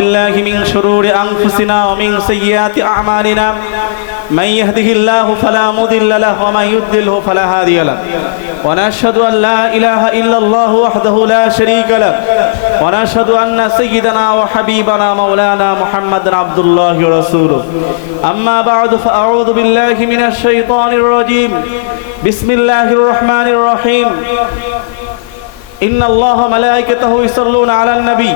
بالله من شرور أنفسنا ومن سيئات أعمالنا من يهده الله فلا مضل له ومن يضلله فلا هادي له ونشهد أن لا إله إلا الله وحده لا شريك له ونشهد أن سيدنا وحبيبنا مولانا محمد عبد الله ورسوله أما بعد فأعوذ بالله من الشيطان الرجيم بسم الله الرحمن الرحيم إن الله ملائكته يصلون على النبي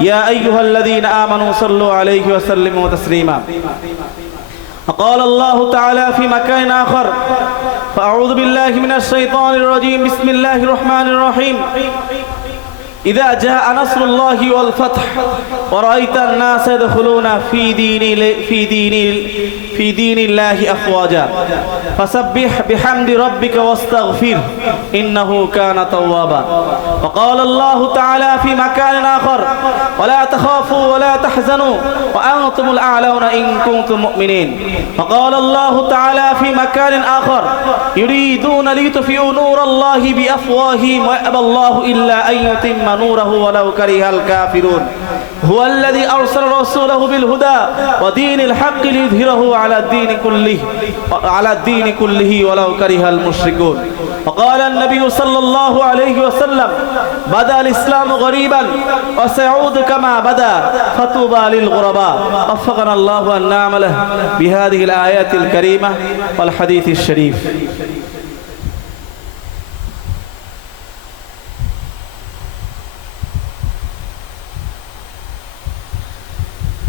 يا أيها الذين آمنوا صلوا عليه وسلموا تسليما قال الله تعالى في مكان آخر فأعوذ بالله من الشيطان الرجيم بسم الله الرحمن الرحيم إذا جاء نصر الله والفتح ورأيت الناس يدخلون في دين ل... في دين في دين الله أفواجا فسبح بحمد ربك واستغفر إنه كان توابا وقال الله تعالى في مكان آخر ولا تخافوا ولا تحزنوا وأنتم الأعلون إن كنتم مؤمنين وقال الله تعالى في مكان آخر يريدون ليطفئوا نور الله بأفواههم ويأبى الله إلا أن يتم نوره ولو كره الكافرون هو الذي أرسل رسوله بالهدى ودين الحق ليظهره على الدين كله على الدين كله ولو كره المشركون وقال النبي صلى الله عليه وسلم بدا الإسلام غريبا وسيعود كما بدا فطوبى للغرباء وفقنا الله أن نعمله بهذه الآيات الكريمة والحديث الشريف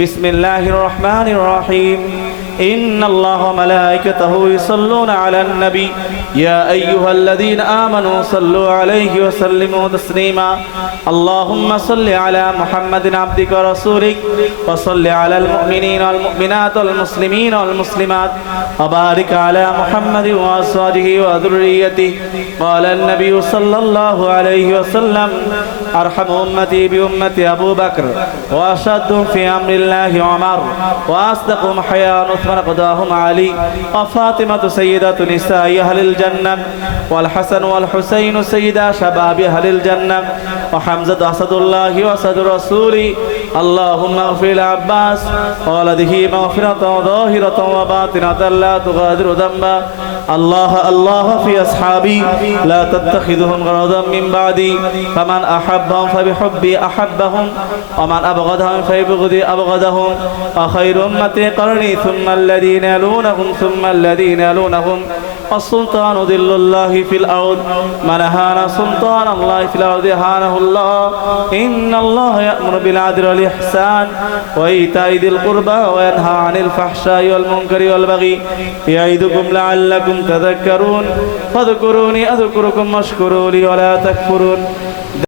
بسم الله الرحمن الرحيم إن الله ملائكته يصلون على النبي يا أيها الذين آمنوا صلوا عليه وسلموا تسليما اللهم صل على محمد عبدك ورسولك وصل على المؤمنين والمؤمنات والمسلمين والمسلمات وبارك على محمد وأزواجه وذريته قال النبي صلى الله عليه وسلم أرحم أمتي بأمة أبو بكر وأشد في أمر الله عمر وأصدق محيا نثمر قداهم علي وفاطمة سيدة نساء أهل الجنة والحسن والحسين سيدة شباب أهل الجنة وحمزة أسد الله وأسد رسولي اللهم اغفر لعباس وولده مغفرة وظاهرة وباطنة لا تغادر ذنبا الله الله في أصحابي لا تتخذهم غرضا من بعدي فمن أحبهم فبحبي أحبهم ومن أبغضهم فيبغضي أبغضهم أخير أمتي قرني ثم الذين يلونهم ثم الذين يلونهم السلطان ذل الله في الأرض من هان سلطان الله في الأرض هانه الله إن الله يأمر بالعدل والإحسان وإيتاء ذي القربى وينهى عن الفحشاء والمنكر والبغي يعيدكم لعلكم تذكرون فاذكروني أذكركم واشكروا لي ولا تكفرون